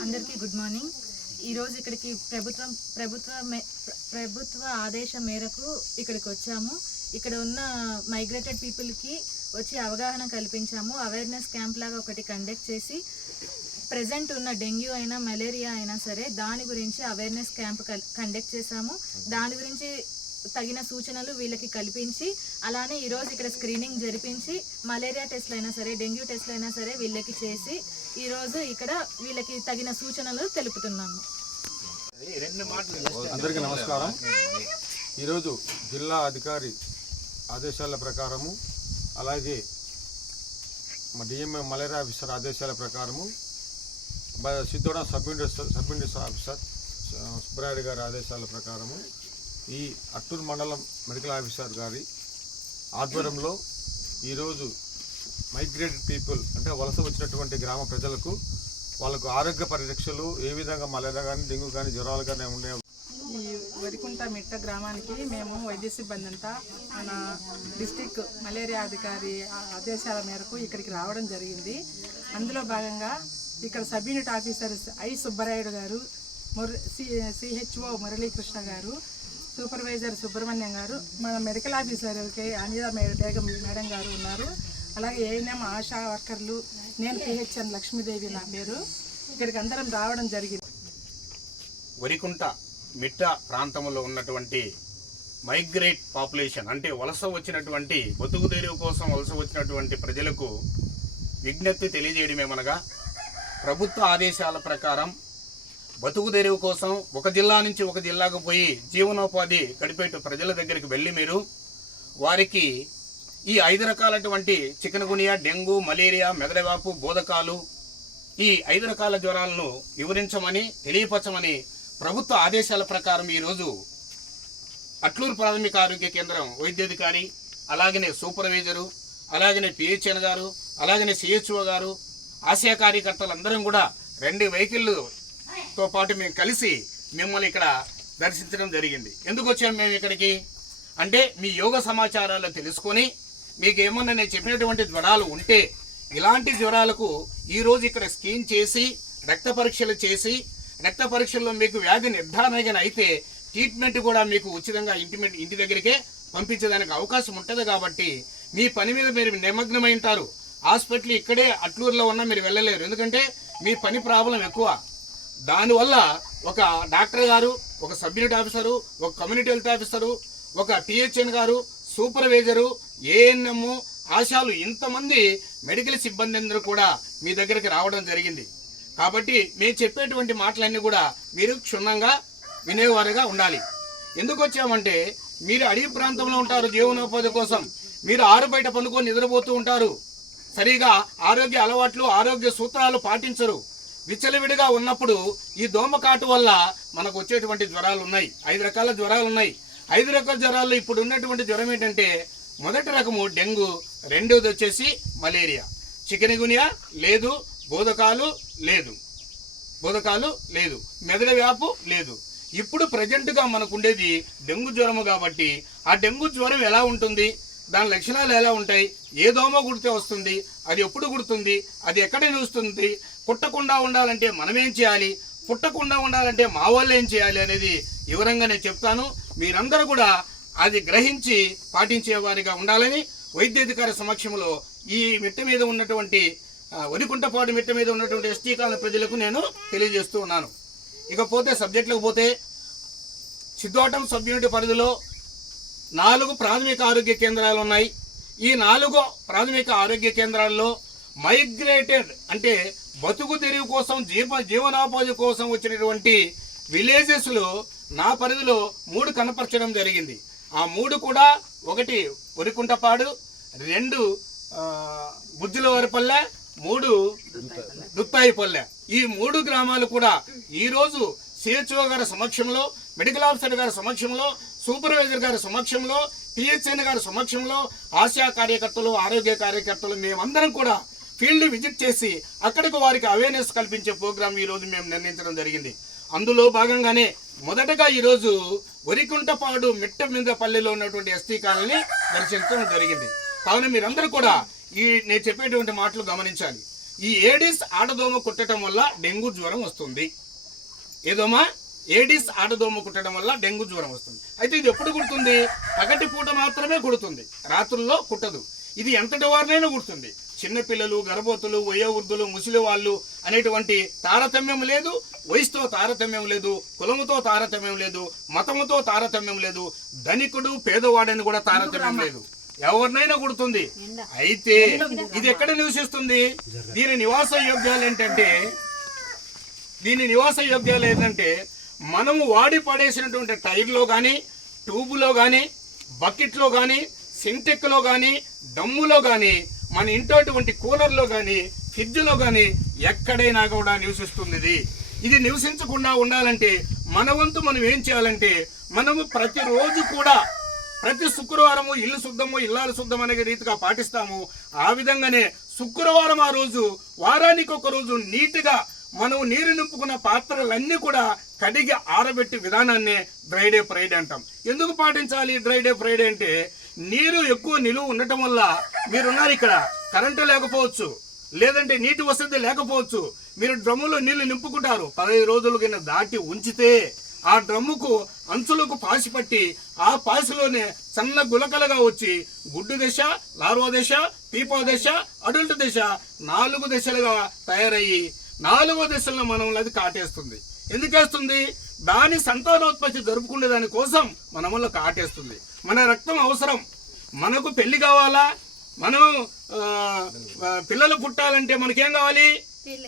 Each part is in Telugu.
అందరికీ గుడ్ మార్నింగ్. ఈరోజు ఇక్కడికి ప్రభుత్వం ప్రభుత్వ మే- ప్రభుత్వ ఆదేశం మేరకు ఇక్కడికి వచ్చాము. ఇక్కడ ఉన్న మైగ్రేటెడ్ పీపుల్కి వచ్చి అవగాహన కల్పించాము. అవేర్నెస్ క్యాంప్ లాగా ఒకటి కండక్ట్ చేసి ప్రజెంట్ ఉన్న డెంగ్యూ అయినా మలేరియా అయినా సరే దాని గురించి అవేర్నెస్ క్యాంప్ కండక్ట్ చేశాము. దాని గురించి తగిన సూచనలు వీళ్ళకి కల్పించి అలానే ఈరోజు ఇక్కడ స్క్రీనింగ్ జరిపించి మలేరియా టెస్ట్లు అయినా సరే డెంగ్యూ టెస్ట్లు అయినా సరే వీళ్ళకి చేసి ఈరోజు ఇక్కడ వీళ్ళకి తగిన సూచనలు తెలుపుతున్నాము. అందరికీ నమస్కారం. ఈరోజు జిల్లా అధికారి ఆదేశాల ప్రకారము అలాగే మా డిఎంఏ మలేరియా ఆఫీసర్ ఆదేశాల ప్రకారము బ- సిద్ధోడ సబ్ ఇండస్ సబ్ ఇండస్ ఆఫీసర్ సుబ్రాయుడు గారి ఆదేశాల ప్రకారము ఈ అట్టూరు మండలం మెడికల్ ఆఫీసర్ గారి ఆధ్వర్యంలో ఈరోజు మైగ్రేటెడ్ పీపుల్ అంటే వలస వచ్చినటువంటి గ్రామ ప్రజలకు వాళ్ళకు ఆరోగ్య పరిరక్షలు ఏ విధంగా మలేరియా కానీ డెంగ్యూ కానీ జ్వరాలు కానీ ఉండే ఈ వరికుంట మిట్ట గ్రామానికి మేము వైద్య సిబ్బంది అంతా మన డిస్టిక్ మలేరియా అధికారి ఆదేశాల మేరకు ఇక్కడికి రావడం జరిగింది. అందులో భాగంగా ఇక్కడ సబ్ యూనిట్ ఆఫీసర్ ఐ సుబ్బరాయుడు గారు ముర సిహెచ్ఓ మురళీకృష్ణ గారు సూపర్వైజర్ సుబ్రహ్మణ్యం గారు మన medical officer Anitha Begum madam గారు ఉన్నారు. అలాగే ఏఎన్ఎం ఆశా వర్కర్లు నేను పిహెచ్ఎన్ లక్ష్మీదేవి నా పేరు. ఇక్కడికి అందరం రావడం జరిగింది. వరికుంట మిట్ట ప్రాంతంలో ఉన్నటువంటి మైగ్రేట్ పాపులేషన్ అంటే వలస వచ్చినటువంటి బతుకు తెరువు కోసం వలస వచ్చినటువంటి ప్రజలకు విజ్ఞప్తి తెలియజేయడమేమనగా ప్రభుత్వ ఆదేశాల ప్రకారం బతుకు తెరువు కోసం ఒక జిల్లా నుంచి ఒక జిల్లాకు పోయి జీవనోపాధి గడిపేట ప్రజల దగ్గరికి వెళ్ళి మీరు వారికి ఈ ఐదు రకాలటువంటి చికెన్ గునియా డెంగ్యూ మలేరియా మెదడువాపు బోధకాలు ఈ ఐదు రకాల జ్వరాలను వివరించమని తెలియపరచమని ప్రభుత్వ ఆదేశాల ప్రకారం ఈరోజు అట్లూరు ప్రాథమిక ఆరోగ్య కేంద్రం వైద్యాధికారి అలాగనే సూపర్వైజరు అలాగనే పిహెచ్ఎన్ గారు అలాగనే సిహెచ్ఓ గారు ఆశా కార్యకర్తలందరం కూడా రెండు తో పాటు మేము కలిసి మిమ్మల్ని ఇక్కడ దర్శించడం జరిగింది. ఎందుకు వచ్చాము మేము ఇక్కడికి? అంటే మీ యోగ సమాచారాలు తెలుసుకొని మీకు ఏమన్నా నేను చెప్పినటువంటి జ్వరాలు ఉంటే ఇలాంటి జ్వరాలకు ఈరోజు ఇక్కడ స్కీన్ చేసి రక్త పరీక్షలు చేసి రక్త పరీక్షల్లో మీకు వ్యాధి నిర్ధారణ అయితే ట్రీట్మెంట్ కూడా మీకు ఉచితంగా ఇంటి ఇంటి దగ్గరికే పంపించడానికి అవకాశం ఉంటుంది కాబట్టి మీ పని మీద మీరు నిమగ్నమై ఉంటారు. హాస్పిటల్ ఇక్కడే అట్లూరులో ఉన్నా మీరు వెళ్ళలేరు. ఎందుకంటే మీ పని ప్రాబ్లం ఎక్కువ. దానివల్ల ఒక డాక్టర్ గారు ఒక సబ్ యూనిట్ ఆఫీసరు ఒక కమ్యూనిటీ హెల్త్ ఆఫీసరు ఒక టీహెచ్ఎన్ గారు సూపర్వైజరు ఏఎన్ఎం ఆశాలు ఇంతమంది మెడికల్ సిబ్బంది అందరూ కూడా మీ దగ్గరికి రావడం జరిగింది. కాబట్టి మేము చెప్పేటువంటి మాటలన్నీ కూడా మీరు క్షుణ్ణంగా వినేవారుగా ఉండాలి. ఎందుకు వచ్చామంటే మీరు అడవి ప్రాంతంలో ఉంటారు జీవనోపాధి కోసం. మీరు ఆరు బయట పనుకొని నిద్రపోతూ ఉంటారు. సరిగా ఆరోగ్య అలవాట్లు ఆరోగ్య సూత్రాలు పాటించరు. విచ్చలవిడిగా ఉన్నప్పుడు ఈ దోమకాటు వల్ల మనకు వచ్చేటువంటి జ్వరాలు ఉన్నాయి. ఐదు రకాల జ్వరాలు ఉన్నాయి. ఐదు రకాల జ్వరాల్లో ఇప్పుడు ఉన్నటువంటి జ్వరం ఏంటంటే మొదటి రకము డెంగ్యూ రెండవది వచ్చేసి మలేరియా. చికెన్ గునియా లేదు బోధకాలు లేదు. బోధకాలు లేదు. మెదడు వ్యాపు లేదు. ఇప్పుడు ప్రజెంట్గా మనకు ఉండేది డెంగ్యూ జ్వరము కాబట్టి ఆ డెంగ్యూ జ్వరం ఎలా ఉంటుంది? దాని లక్షణాలు ఎలా ఉంటాయి? ఏ దోమ గుర్తే వస్తుంది? అది ఎప్పుడు గుర్తుంది? అది ఎక్కడ నిలుస్తుంది? పుట్టకుండా ఉండాలంటే మనం ఏం చేయాలి? పుట్టకుండా ఉండాలంటే మా వాళ్ళు ఏం చేయాలి అనేది వివరంగా నేను చెప్తాను. మీరందరూ కూడా అది గ్రహించి పాటించేవారిగా ఉండాలని వైద్యాధికారి సమక్షంలో ఈ మిట్ట మీద ఉన్నటువంటి ఆ, వరికుంటపాడు మిట్ట మీద ఉన్నటువంటి ఎస్టీ కాలనీ ప్రజలకు నేను తెలియజేస్తూ ఉన్నాను. ఇకపోతే సబ్జెక్టులకు పోతే సిద్ధోటం సబ్ యూనిట్ పరిధిలో నాలుగు ప్రాథమిక ఆరోగ్య కేంద్రాలు ఉన్నాయి. ఈ నాలుగు ప్రాథమిక ఆరోగ్య కేంద్రాల్లో మైగ్రేటెడ్ అంటే బతుకు తెరువు కోసం జీవ జీవనోపాధి కోసం వచ్చినటువంటి విలేజెస్లో నా పరిధిలో మూడు కనపరచడం జరిగింది. ఆ మూడు కూడా ఒకటి ఒరికుంటపాడు రెండు ఆ, బుజ్జుల వరపల్లె మూడు దుత్తాయిపల్లె. ఈ మూడు గ్రామాలు కూడా ఈరోజు సిహెచ్ఓ గారి సమక్షంలో మెడికల్ ఆఫీసర్ గారి సమక్షంలో సూపర్వైజర్ గారి సమక్షంలో పిహెచ్ఎన్ గారి సమక్షంలో ఆశా కార్యకర్తలు ఆరోగ్య కార్యకర్తలు మేమందరం కూడా ఫీల్డ్ విజిట్ చేసి అక్కడికి వారికి అవేర్నెస్ కల్పించే ప్రోగ్రామ్ ఈ రోజు మేము నిర్ణయించడం జరిగింది. అందులో భాగంగానే మొదటగా ఈరోజు వరికుంటపాడు మిట్ట మీద పల్లెలో ఉన్నటువంటి ఎస్టీ కాలనీ దర్శించడం జరిగింది. కావున మీరందరూ కూడా ఈ నేను చెప్పేటువంటి మాటలు గమనించాలి. ఈ ఏడిస్ ఆడదోమ కుట్టడం వల్ల డెంగ్యూ జ్వరం వస్తుంది. ఏదోమా? ఏడిస్ ఆడదోమ కుట్టడం వల్ల డెంగ్యూ జ్వరం వస్తుంది. అయితే ఇది ఎప్పుడు కుడుతుంది? పగటి పూట మాత్రమే కుడుతుంది. రాత్రుల్లో కుట్టదు. ఇది ఎంతటి వారినైనా కుడుతుంది. చిన్నపిల్లలు గర్భవతులు వయోవృద్ధులు ముసలి వాళ్ళు అనేటువంటి తారతమ్యం లేదు వయసుతో తారతమ్యం లేదు కులముతో తారతమ్యం లేదు మతముతో తారతమ్యం లేదు ధనికుడు పేదవాడని కూడా తారతమ్యం లేదు. ఎవరినైనా కుడుతుంది అయితే ఇది ఎక్కడ నివసిస్తుంది? దీని నివాస యోగ్యాలు ఏంటంటే దీని నివాస యోగ్యాలు ఏంటంటే మనము వాడి పడేసినటువంటి టైర్లో కానీ ట్యూబులో కానీ బకెట్లో కానీ సింటెక్లో కానీ డమ్ములో కానీ మన ఇంటోటువంటి కూలర్లో కానీ ఫ్రిడ్జ్లో కానీ ఎక్కడైనా కూడా నివసిస్తుంది ఇది ఇది నివసించకుండా ఉండాలంటే మన వంతు మనం ఏం చేయాలంటే మనము ప్రతిరోజు కూడా ప్రతి శుక్రవారము ఇల్లు శుద్ధము ఇల్లాలు శుద్ధం అనే రీతిగా పాటిస్తాము. ఆ విధంగానే శుక్రవారం ఆ రోజు వారానికి ఒక రోజు నీట్గా మనం నీరు నింపుకున్న పాత్రలన్నీ కూడా కడిగి ఆరబెట్టి విధానాన్నే డ్రైడే ఫ్రైడే అంటాం. ఎందుకు పాటించాలి డ్రైడే ఫ్రైడే అంటే నీరు ఎక్కువ నిలువ ఉండటం వల్ల మీరున్నారు ఇక్కడ. కరెంటు లేకపోవచ్చు. లేదంటే నీటి వసతి లేకపోవచ్చు. మీరు డ్రమ్ములో నీళ్ళు నింపుకుంటారు. పదహైదు రోజులు కింద దాటి ఉంచితే ఆ డ్రమ్ముకు అంచులకు పాసి పట్టి ఆ పాసిలోనే సన్న గులకలుగా వచ్చి గుడ్డు దశ లార్వా దశ పీపా దశ అడల్ట్ దశ నాలుగు దశలుగా తయారయ్యి నాలుగో దశలను మనం అది కాటేస్తుంది. ఎందుకేస్తుంది? దాని సంతానోత్పత్తి జరుపుకునే దాని కోసం మన వల్ల కాటేస్తుంది. మన రక్తం అవసరం. మనకు పెళ్ళి కావాలా? మనం పిల్లలు పుట్టాలంటే మనకేం కావాలి?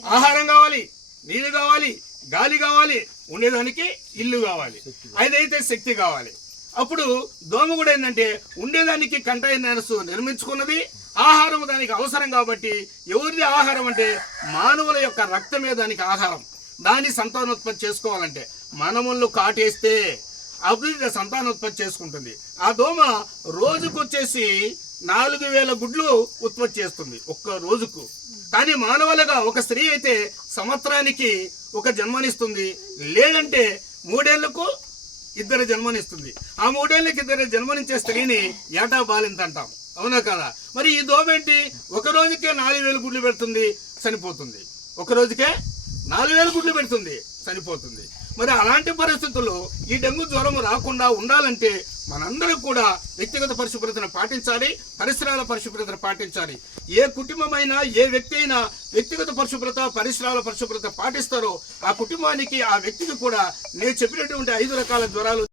ఆహారం కావాలి నీరు కావాలి గాలి కావాలి ఉండేదానికి ఇల్లు కావాలి. అదైతే శక్తి కావాలి. అప్పుడు దోమ కూడా ఏంటంటే ఉండేదానికి కంటైనర్స్ నిర్మించుకున్నది ఆహారం దానికి అవసరం కాబట్టి ఎవరిది ఆహారం అంటే మానవుల యొక్క రక్తమే దానికి ఆహారం. దాన్ని సంతానోత్పత్తి చేసుకోవాలంటే. మనముళ్ళు కాటేస్తే అభివృద్ధి సంతానోత్పత్తి చేసుకుంటుంది. ఆ దోమ రోజుకొచ్చేసి నాలుగు వేల గుడ్లు ఉత్పత్తి చేస్తుంది ఒక్క రోజుకు. కానీ మానవులుగా ఒక స్త్రీ అయితే సంవత్సరానికి ఒక జన్మనిస్తుంది. లేదంటే మూడేళ్ళకు ఇద్దరు జన్మనిస్తుంది. ఆ మూడేళ్ళకి ఇద్దరు జన్మనిచ్చే స్త్రీని ఏటా బాలింత అంటాం. అవునా కదా? మరి ఈ దోమ ఏంటి? ఒక రోజుకే నాలుగు వేలు గుడ్లు పెడుతుంది చనిపోతుంది. ఒక రోజుకే నాలుగు వేల గుడ్లు పెడుతుంది చనిపోతుంది. మరి అలాంటి పరిస్థితుల్లో ఈ డెంగ్యూ జ్వరం రాకుండా ఉండాలంటే మనందరూ కూడా వ్యక్తిగత పరిశుభ్రతను పాటించాలి పరిసరాల పరిశుభ్రతను పాటించాలి. ఏ కుటుంబమైనా ఏ వ్యక్తి అయినా వ్యక్తిగత పరిశుభ్రత పరిసరాల పరిశుభ్రత పాటిస్తారో ఆ కుటుంబానికి ఆ వ్యక్తికి కూడా నేను చెప్పినటువంటి ఐదు రకాల జ్వరాలు